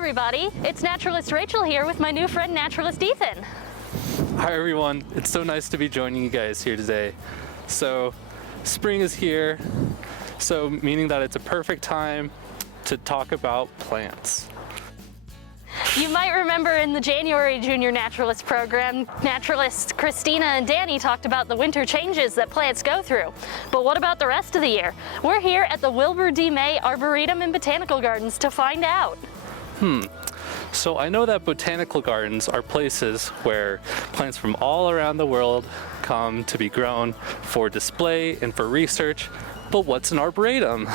everybody, it's Naturalist Rachel here with my new friend Naturalist Ethan. Hi everyone, it's so nice to be joining you guys here today. So spring is here, so meaning that it's a perfect time to talk about plants. You might remember in the January Junior Naturalist program, naturalists Christina and Danny talked about the winter changes that plants go through. But what about the rest of the year? We're here at the Wilbur D. May Arboretum and Botanical Gardens to find out. So I know that botanical gardens are places where plants from all around the world come to be grown for display and for research, but what's an arboretum?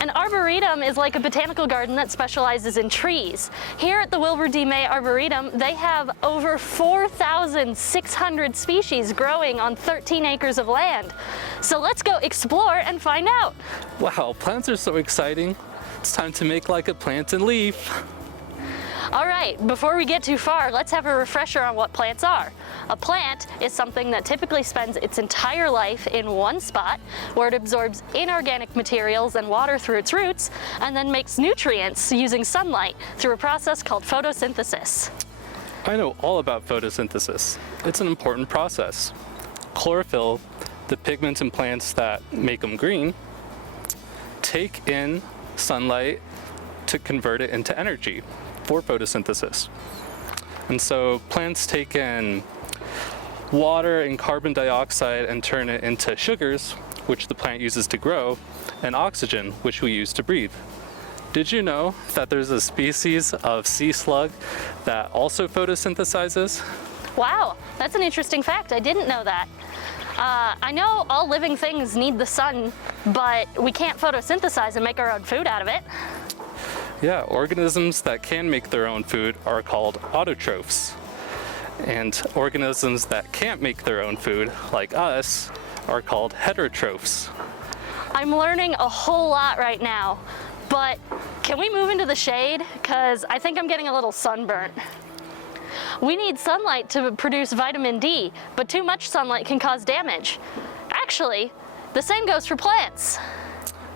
An arboretum is like a botanical garden that specializes in trees. Here at the Wilbur D. May Arboretum, they have over 4,600 species growing on 13 acres of land. So let's go explore and find out. Wow, plants are so exciting. It's time to make like a plant and leaf. All right, before we get too far, let's have a refresher on what plants are. A plant is something that typically spends its entire life in one spot where it absorbs inorganic materials and water through its roots and then makes nutrients using sunlight through a process called photosynthesis. I know all about photosynthesis. It's an important process. Chlorophyll, the pigments in plants that make them green, take in sunlight to convert it into energy for photosynthesis. And so plants take in water and carbon dioxide and turn it into sugars, which the plant uses to grow, and oxygen, which we use to breathe. Did you know that there's a species of sea slug that also photosynthesizes? Wow, that's an interesting fact. I didn't know that. I know all living things need the sun, but we can't photosynthesize and make our own food out of it. Yeah, organisms that can make their own food are called autotrophs. And organisms that can't make their own food, like us, are called heterotrophs. I'm learning a whole lot right now, but can we move into the shade? Because I think I'm getting a little sunburnt. We need sunlight to produce vitamin D, but too much sunlight can cause damage. Actually, the same goes for plants.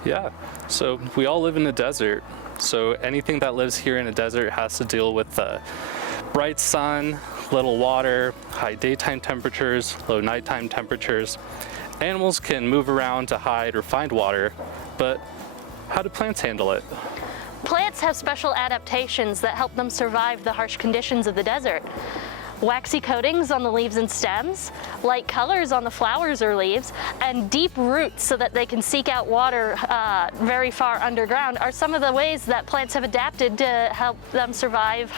Yeah, so we all live in a desert. So anything that lives here in a desert has to deal with the bright sun, little water, high daytime temperatures, low nighttime temperatures. Animals can move around to hide or find water, but how do plants handle it? Plants have special adaptations that help them survive the harsh conditions of the desert. Waxy coatings on the leaves and stems, light colors on the flowers or leaves, and deep roots so that they can seek out water very far underground are some of the ways that plants have adapted to help them survive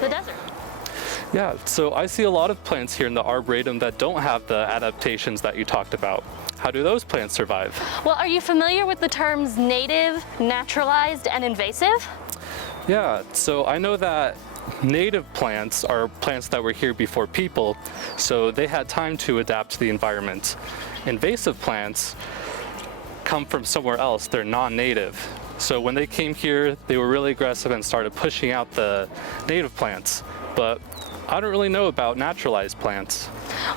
the desert. Yeah, so I see a lot of plants here in the Arboretum that don't have the adaptations that you talked about. How do those plants survive? Well, are you familiar with the terms native, naturalized, and invasive? Yeah, so I know that native plants are plants that were here before people, so they had time to adapt to the environment. Invasive plants come from somewhere else, they're non-native. So when they came here, they were really aggressive and started pushing out the native plants. But I don't really know about naturalized plants.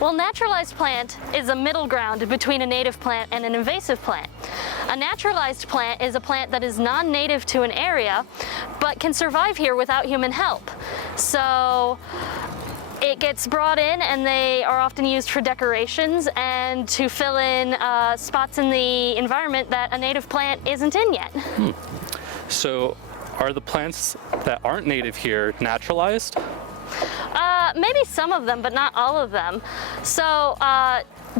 Well, naturalized plant is a middle ground between a native plant and an invasive plant. A naturalized plant is a plant that is non-native to an area, but can survive here without human help. So it gets brought in and they are often used for decorations and to fill in spots in the environment that a native plant isn't in yet. So are the plants that aren't native here naturalized? Maybe some of them, but not all of them. So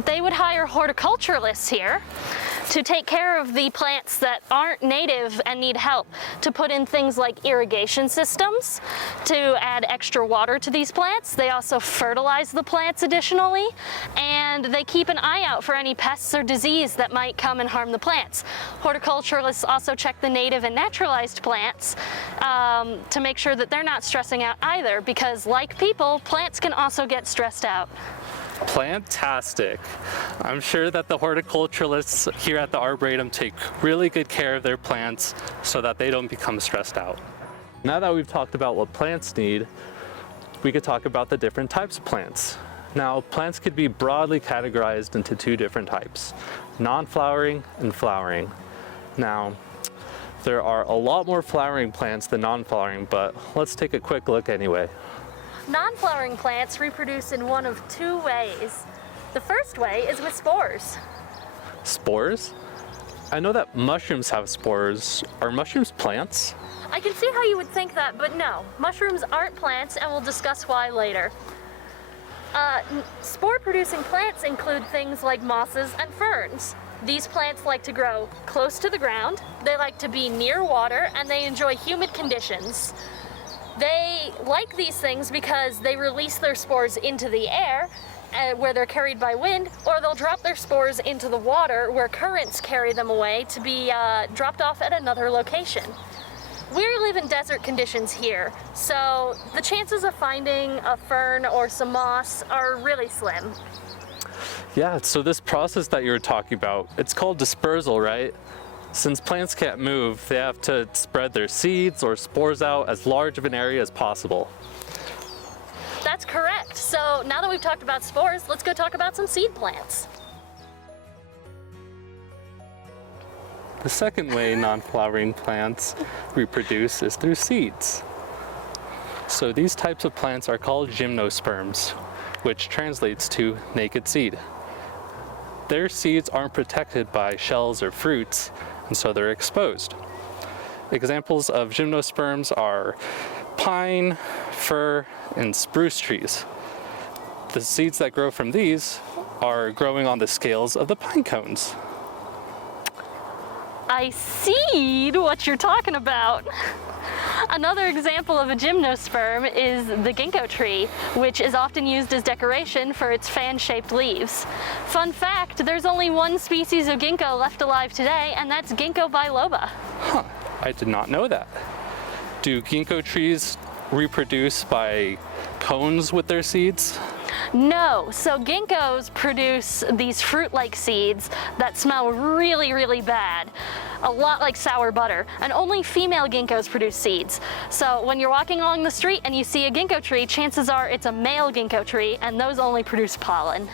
they would hire horticulturalists here to take care of the plants that aren't native and need help, to put in things like irrigation systems, to add extra water to these plants. They also fertilize the plants additionally, and they keep an eye out for any pests or disease that might come and harm the plants. Horticulturalists also check the native and naturalized plants to make sure that they're not stressing out either, because like people, plants can also get stressed out. Plantastic. I'm sure that the horticulturalists here at the Arboretum take really good care of their plants so that they don't become stressed out. Now that we've talked about what plants need, we could talk about the different types of plants. Now, plants could be broadly categorized into two different types, non-flowering and flowering. Now, There are a lot more flowering plants than non-flowering, but let's take a quick look anyway. Non-flowering plants reproduce in one of two ways. The first way is with spores. Spores? I know that mushrooms have spores. Are mushrooms plants? I can see how you would think that, but no. Mushrooms aren't plants, and we'll discuss why later. Spore-producing plants include things like mosses and ferns. These plants like to grow close to the ground, they like to be near water, and they enjoy humid conditions. They like these things because they release their spores into the air, where they're carried by wind, or they'll drop their spores into the water where currents carry them away to be dropped off at another location. We live in desert conditions here, so the chances of finding a fern or some moss are really slim. Yeah, so this process that you were talking about, it's called dispersal, right? Since plants can't move, they have to spread their seeds or spores out as large of an area as possible. That's correct. So now that we've talked about spores, let's go talk about some seed plants. The second way non-flowering plants reproduce is through seeds. So these types of plants are called gymnosperms, which translates to naked seed. Their seeds aren't protected by shells or fruits, and so they're exposed. Examples of gymnosperms are pine, fir, and spruce trees. The seeds that grow from these are growing on the scales of the pine cones. I see what you're talking about. Another example of a gymnosperm is the Ginkgo tree, which is often used as decoration for its fan-shaped leaves. Fun fact, there's only one species of ginkgo left alive today, and that's Ginkgo biloba. Huh, I did not know that. Do ginkgo trees reproduce by cones with their seeds? No, so ginkgos produce these fruit-like seeds that smell really, really bad. A lot like sour butter, and only female ginkgos produce seeds. So when you're walking along the street and you see a ginkgo tree, chances are it's a male ginkgo tree, and those only produce pollen.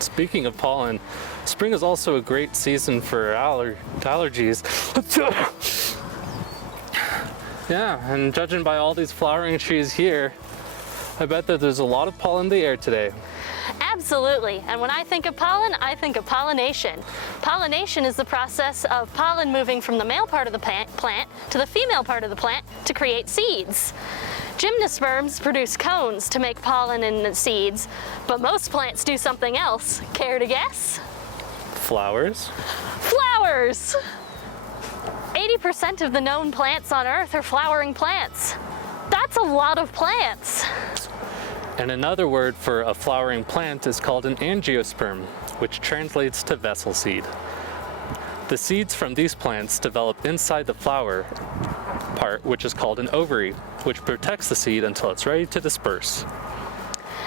Speaking of pollen, spring is also a great season for allergies. Yeah, and judging by all these flowering trees here, I bet that there's a lot of pollen in the air today. Absolutely, and when I think of pollen, I think of pollination. Pollination is the process of pollen moving from the male part of the plant to the female part of the plant to create seeds. Gymnosperms produce cones to make pollen in the seeds, but most plants do something else. Care to guess? Flowers? Flowers! 80% of the known plants on Earth are flowering plants. That's a lot of plants. And another word for a flowering plant is called an angiosperm, which translates to vessel seed. The seeds from these plants develop inside the flower part, which is called an ovary, which protects the seed until it's ready to disperse.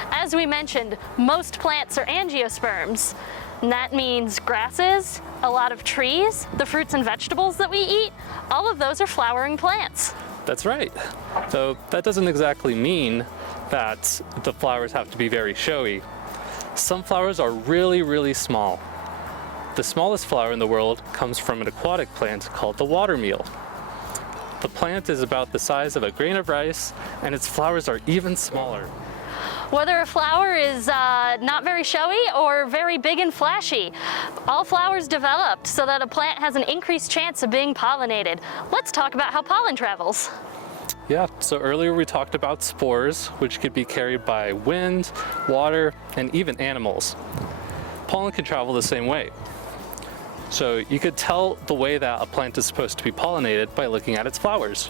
As we mentioned, most plants are angiosperms. And that means grasses, a lot of trees, the fruits and vegetables that we eat, all of those are flowering plants. That's right. Though that doesn't exactly mean that the flowers have to be very showy. Some flowers are really, really small. The smallest flower in the world comes from an aquatic plant called the watermeal. The plant is about the size of a grain of rice, and its flowers are even smaller. Whether a flower is not very showy or very big and flashy, all flowers developed so that a plant has an increased chance of being pollinated. Let's talk about how pollen travels. Yeah, so earlier we talked about spores, which could be carried by wind, water, and even animals. Pollen can travel the same way. So you could tell the way that a plant is supposed to be pollinated by looking at its flowers.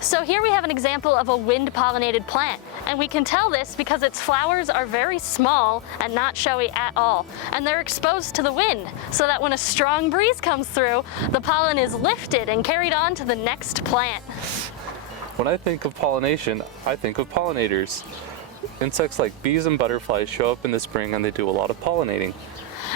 So here we have an example of a wind-pollinated plant, and we can tell this because its flowers are very small and not showy at all, and they're exposed to the wind, so that when a strong breeze comes through, the pollen is lifted and carried on to the next plant. When I think of pollination, I think of pollinators. Insects like bees and butterflies show up in the spring and they do a lot of pollinating.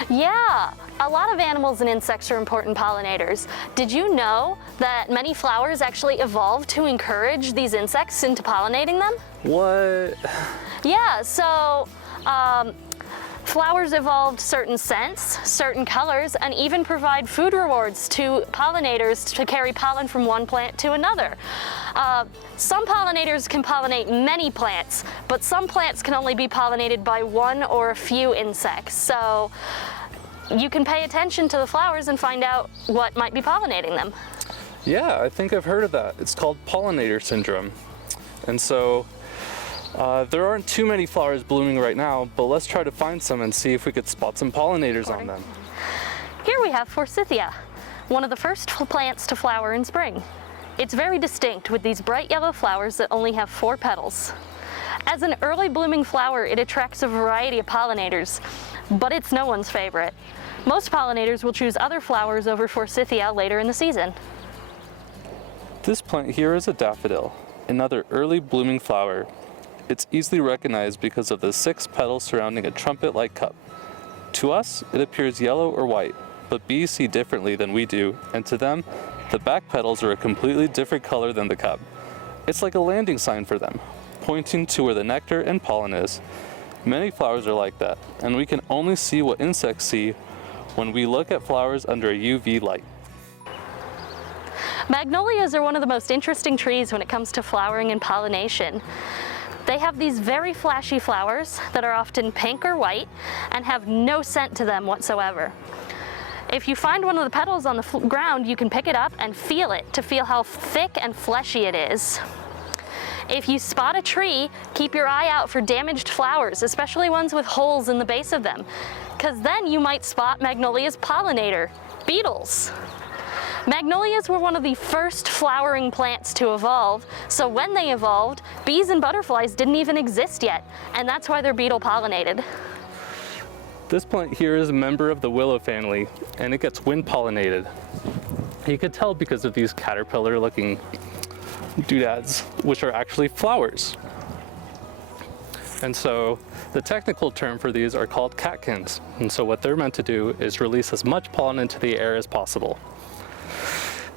Yeah, a lot of animals and insects are important pollinators. Did you know that many flowers actually evolved to encourage these insects into pollinating them? What? Yeah, so Flowers evolved certain scents, certain colors, and even provide food rewards to pollinators to carry pollen from one plant to another. Some pollinators can pollinate many plants, but some plants can only be pollinated by one or a few insects. So you can pay attention to the flowers and find out what might be pollinating them. Yeah, I think I've heard of that. It's called pollinator syndrome. And so there aren't too many flowers blooming right now, but let's try to find some and see if we could spot some pollinators on them. Here we have Forsythia, one of the first plants to flower in spring. It's very distinct with these bright yellow flowers that only have 4 petals. As an early blooming flower, it attracts a variety of pollinators, but it's no one's favorite. Most pollinators will choose other flowers over Forsythia later in the season. This plant here is a daffodil, another early blooming flower. It's easily recognized because of the 6 petals surrounding a trumpet-like cup. To us, it appears yellow or white, but bees see differently than we do, and to them, the back petals are a completely different color than the cup. It's like a landing sign for them, pointing to where the nectar and pollen is. Many flowers are like that, and we can only see what insects see when we look at flowers under a UV light. Magnolias are one of the most interesting trees when it comes to flowering and pollination. They have these very flashy flowers that are often pink or white and have no scent to them whatsoever. If you find one of the petals on the ground, you can pick it up and feel it to feel how thick and fleshy it is. If you spot a tree, keep your eye out for damaged flowers, especially ones with holes in the base of them, because then you might spot Magnolia's pollinator, beetles. Magnolias were one of the first flowering plants to evolve, so when they evolved, bees and butterflies didn't even exist yet, and that's why they're beetle pollinated. This plant here is a member of the willow family, and it gets wind-pollinated. You could tell because of these caterpillar-looking doodads, which are actually flowers. And so the technical term for these are called catkins, and so what they're meant to do is release as much pollen into the air as possible.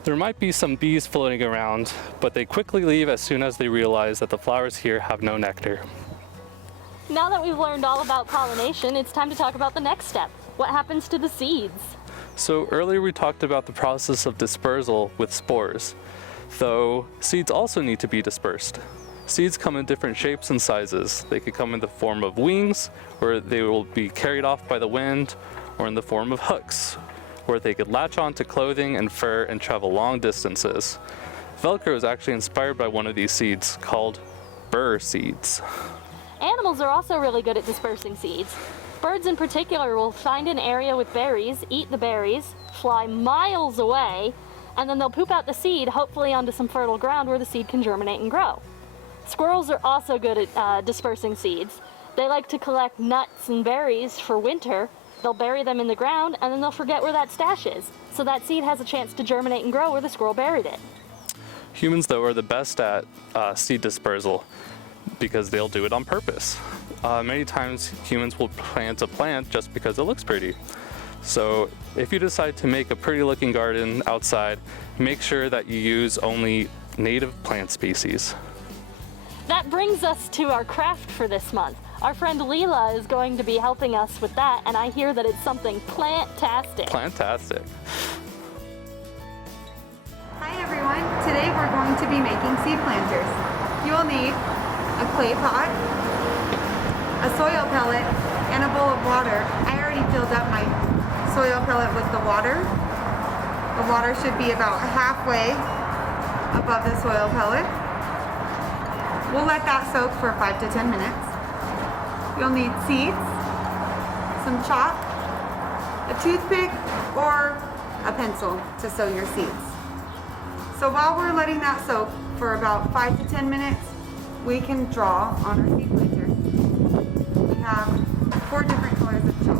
There might be some bees floating around, but they quickly leave as soon as they realize that the flowers here have no nectar. Now that we've learned all about pollination, it's time to talk about the next step. What happens to the seeds? So earlier we talked about the process of dispersal with spores, though seeds also need to be dispersed. Seeds come in different shapes and sizes. They could come in the form of wings, where they will be carried off by the wind, or in the form of hooks, where they could latch onto clothing and fur and travel long distances. Velcro is actually inspired by one of these seeds called burr seeds. Animals are also really good at dispersing seeds. Birds in particular will find an area with berries, eat the berries, fly miles away, and then they'll poop out the seed, hopefully onto some fertile ground where the seed can germinate and grow. Squirrels are also good at dispersing seeds. They like to collect nuts and berries for winter. They'll bury them in the ground, and then they'll forget where that stash is. So that seed has a chance to germinate and grow where the squirrel buried it. Humans, though, are the best at seed dispersal because they'll do it on purpose. Many times humans will plant a plant just because it looks pretty. So if you decide to make a pretty looking garden outside, make sure that you use only native plant species. That brings us to our craft for this month. Our friend Leela is going to be helping us with that, and I hear that it's something plant-tastic. Plantastic. Hi everyone, today we're going to be making seed planters. You will need a clay pot, a soil pellet, and a bowl of water. I already filled up my soil pellet with the water. The water should be about halfway above the soil pellet. We'll let that soak for 5 to 10 minutes. You'll need seeds, some chalk, a toothpick, or a pencil to sow your seeds. So while we're letting that soak for about 5 to 10 minutes, we can draw on our seed planter. We have 4 different colors of chalk.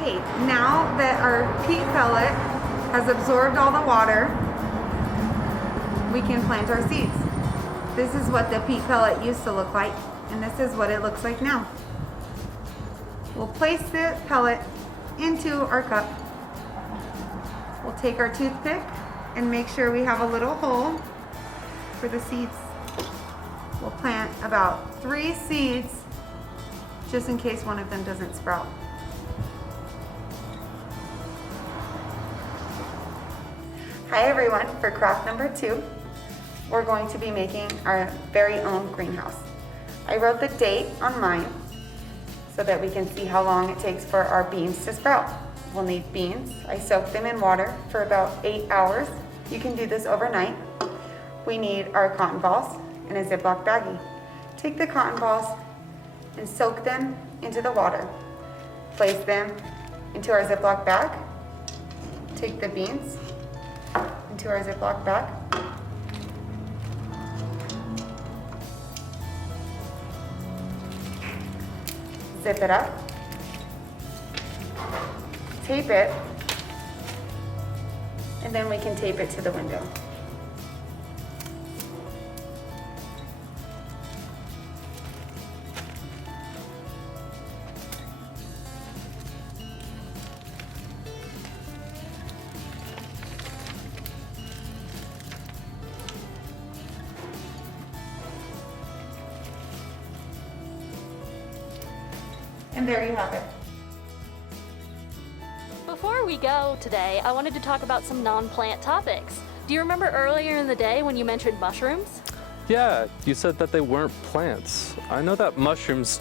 Okay, now that our peat pellet has absorbed all the water, we can plant our seeds. This is what the peat pellet used to look like, and this is what it looks like now. We'll place the pellet into our cup. We'll take our toothpick and make sure we have a little hole for the seeds. We'll plant about 3 seeds just in case one of them doesn't sprout. Hi everyone, for craft number 2, we're going to be making our very own greenhouse. I wrote the date on mine so that we can see how long it takes for our beans to sprout. We'll need beans. I soak them in water for about 8 hours. You can do this overnight. We need our cotton balls and a Ziploc baggie. Take the cotton balls and soak them into the water. Place them into our Ziploc bag. Take the beans into our Ziploc bag. Zip it up. Tape it. And then we can tape it to the window. And there you have it. Before we go today, I wanted to talk about some non-plant topics. Do you remember earlier in the day when you mentioned mushrooms? Yeah, you said that they weren't plants. I know that mushrooms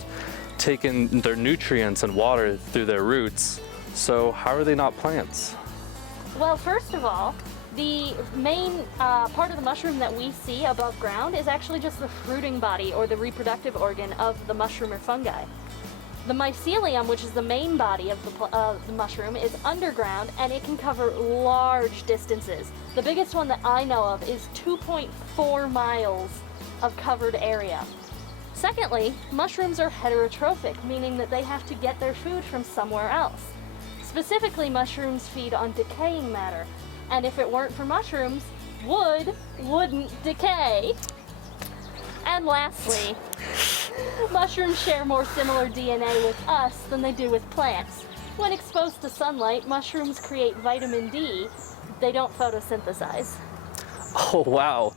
take in their nutrients and water through their roots, so how are they not plants? Well, first of all, the main part of the mushroom that we see above ground is actually just the fruiting body or the reproductive organ of the mushroom or fungi. The mycelium, which is the main body of the mushroom, is underground and it can cover large distances. The biggest one that I know of is 2.4 miles of covered area. Secondly, mushrooms are heterotrophic, meaning that they have to get their food from somewhere else. Specifically, mushrooms feed on decaying matter, and if it weren't for mushrooms, wood wouldn't decay. And lastly, mushrooms share more similar DNA with us than they do with plants. When exposed to sunlight, mushrooms create vitamin D. They don't photosynthesize. Oh wow,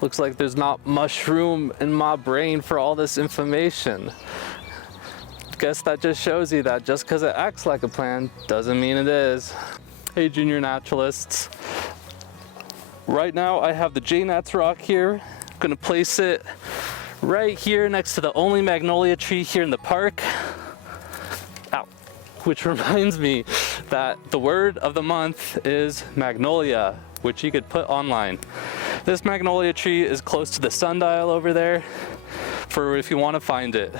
looks like there's not much room in my brain for all this information. Guess that just shows you that just because it acts like a plant doesn't mean it is. Hey junior naturalists. Right now I have the JNATs rock here. I'm gonna place it right here next to the only magnolia tree here in the park. Ow. Which reminds me that the word of the month is magnolia, which you could put online. This magnolia tree is close to the sundial over there for if you want to find it.